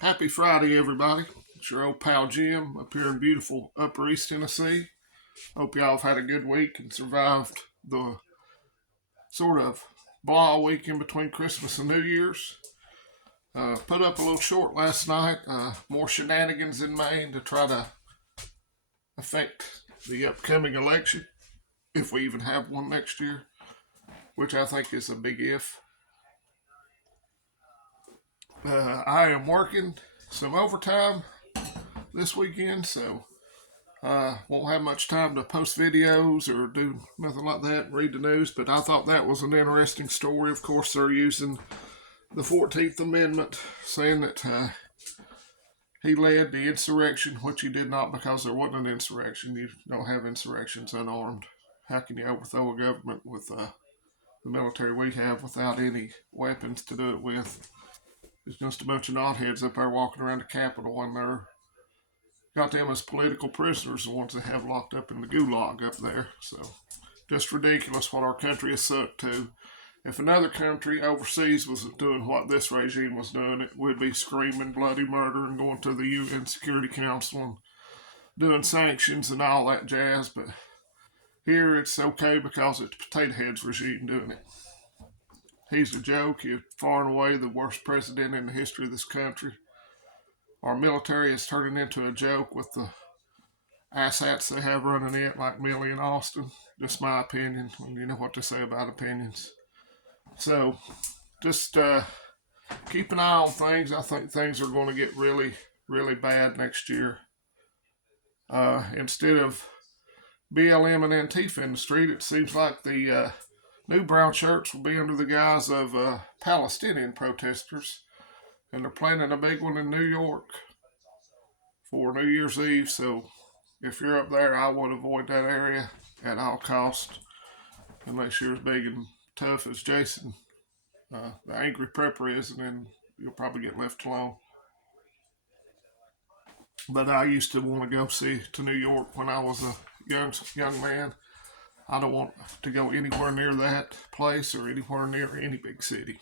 Happy Friday, everybody. It's your old pal Jim up here in beautiful Upper East Tennessee. Hope y'all have had a good week and survived the sort of blah week in between Christmas and New Year's. Put up a little short last night. More shenanigans in Maine to try to affect the upcoming election, if we even have one next year, which I think is a big if. I am working some overtime this weekend, so won't have much time to post videos or do nothing like that, read the news, but I thought that was an interesting story. Of course, they're using the 14th Amendment, saying that he led the insurrection, which he did not because there wasn't an insurrection. You don't have insurrections unarmed. How can you overthrow a government with the military we have without any weapons to do it with? It's just a bunch of knotheads up there walking around the Capitol, and they're got them as political prisoners, the ones they have locked up in the gulag up there. So, just ridiculous what our country has sucked to. If another country overseas was doing what this regime was doing, it would be screaming bloody murder and going to the UN Security Council and doing sanctions and all that jazz. But here it's okay because it's Potato Head's regime doing it. He's a joke. He's far and away the worst president in the history of this country. Our military is turning into a joke with the asshats they have running it, like Millie and Austin. Just my opinion. You know what to say about opinions. So, just keep an eye on things. I think things are going to get really, really bad next year. Instead of BLM and Antifa in the street, it seems like the new brown shirts will be under the guise of Palestinian protesters. And they're planning a big one in New York for New Year's Eve. So if you're up there, I would avoid that area at all costs. Unless you're as big and tough as Jason, the angry prepper is, and then you'll probably get left alone. But I used to want to go to New York when I was a young man. I don't want to go anywhere near that place or anywhere near any big city.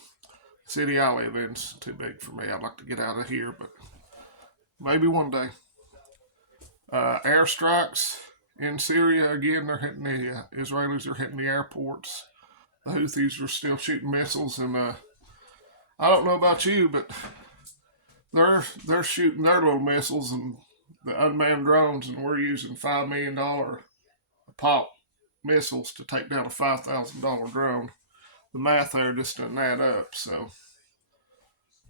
The city I live in is too big for me. I'd like to get out of here, but maybe one day. Airstrikes in Syria again. They're hitting the Israelis are hitting the airports. The Houthis are still shooting missiles, and I don't know about you, but they're shooting their little missiles and the unmanned drones, and we're using $5 million a pop missiles to take down a $5,000 drone. The math there just doesn't add up, so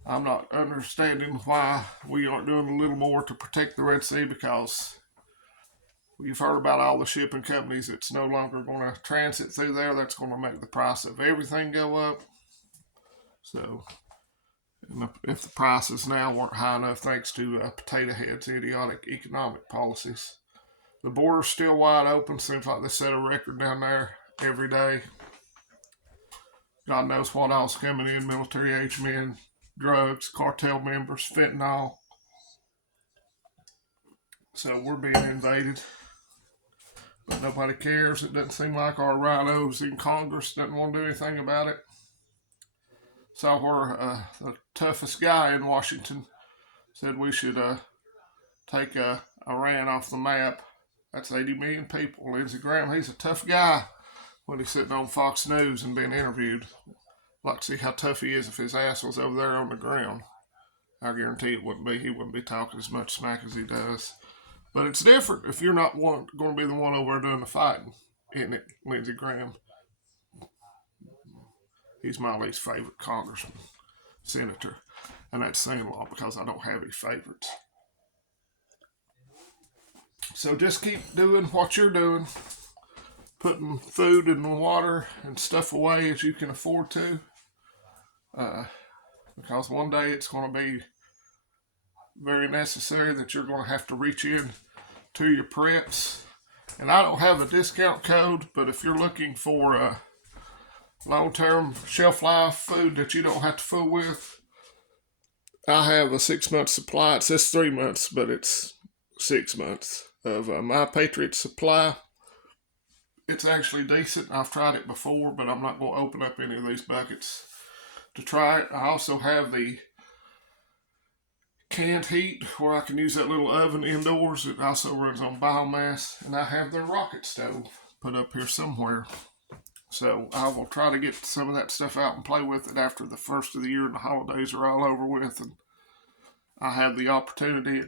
I'm not understanding why we aren't doing a little more to protect the Red Sea, because we've heard about all the shipping companies that's no longer going to transit through there. That's going to make the price of everything go up. So, if the prices now weren't high enough thanks to Potato Head's idiotic economic policies. The border's still wide open. Seems like they set a record down there every day. God knows what else coming in. Military-age men, drugs, cartel members, fentanyl. So we're being invaded. But nobody cares. It doesn't seem like our rhinos in Congress doesn't want to do anything about it. Saw where the toughest guy in Washington said we should take Iran off the map. That's 80 million people. Lindsey Graham, he's a tough guy when he's sitting on Fox News and being interviewed. I'd like to see how tough he is if his ass was over there on the ground. I guarantee it wouldn't be. He wouldn't be talking as much smack as he does. But it's different if you're not going to be the one over there doing the fighting, isn't it, Lindsey Graham? He's my least favorite congressman, senator. And that's saying a lot because I don't have any favorites. So just keep doing what you're doing. Putting food and water and stuff away as you can afford to. Because one day it's going to be very necessary that you're going to have to reach in to your preps. And I don't have a discount code, but if you're looking for long-term shelf life food that you don't have to fool with, I have a 6-month supply. It says 3 months, but it's 6 months of My Patriot Supply. It's actually decent. I've tried it before, but I'm not going to open up any of these buckets to try it. I also have the canned heat where I can use that little oven indoors. It also runs on biomass, and I have their rocket stove put up here somewhere. So I will try to get some of that stuff out and play with it after the first of the year and the holidays are all over with, and I have the opportunity.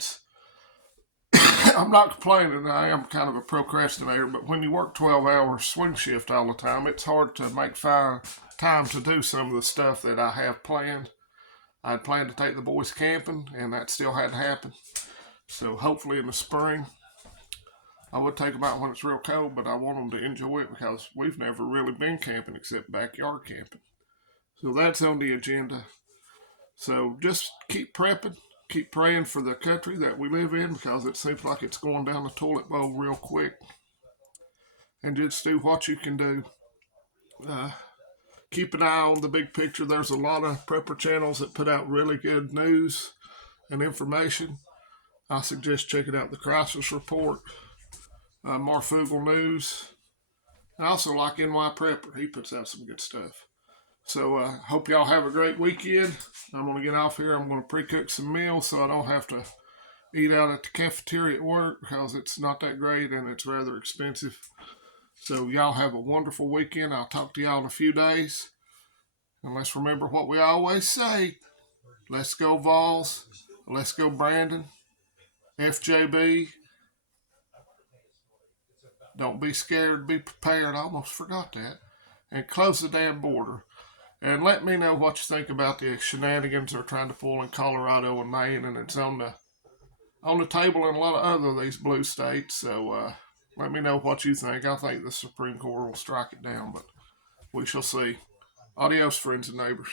I'm not complaining. I am kind of a procrastinator, but when you work 12-hour swing shift all the time, it's hard to make time to do some of the stuff that I have planned. I had planned to take the boys camping, and that still hadn't happened. So hopefully in the spring, I would take them out when it's real cold, but I want them to enjoy it because we've never really been camping except backyard camping. So that's on the agenda. So just keep prepping. Keep praying for the country that we live in because it seems like it's going down the toilet bowl real quick. And just do what you can do. Keep an eye on the big picture. There's a lot of prepper channels that put out really good news and information. I suggest checking out the Crisis Report, Marfugel News, and also like NY Prepper. He puts out some good stuff. So hope y'all have a great weekend. I'm going to get off here. I'm going to pre-cook some meals so I don't have to eat out at the cafeteria at work because it's not that great and it's rather expensive. So y'all have a wonderful weekend. I'll talk to y'all in a few days. And let's remember what we always say. Let's go Vols. Let's go Brandon. FJB. Don't be scared. Be prepared. I almost forgot that. And close the damn border. And let me know what you think about the shenanigans they're trying to pull in Colorado and Maine, and it's on the table in a lot of other of these blue states. So let me know what you think. I think the Supreme Court will strike it down, but we shall see. Adios, friends and neighbors.